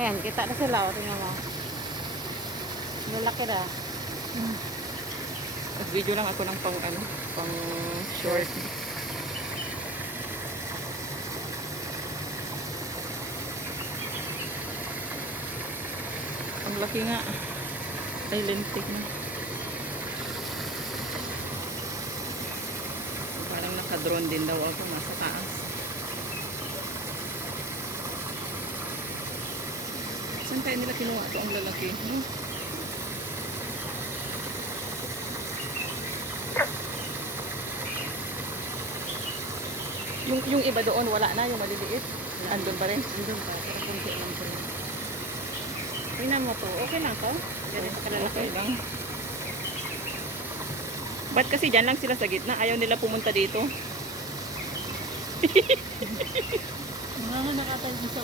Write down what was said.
Ayan, kita na sila. O, tingnan mo. Lalaki na. Nag-video lang ako ng pang ano, pang short. Ang laki nga. Ay, lintik na. Parang naka-drone din daw ako nasa taas. Saan kaya nila kinuha ito ang lalaki? Yung iba doon wala na, yung maliliit. Andun pa rin. Andun pa. Pero kunti lang sila. Tingnan mo to. Okay lang to? Ganun sa kalalaki. Okay lang. Ba't kasi dyan lang sila sa gitna? Ayaw nila pumunta dito. Mga nakatayo sa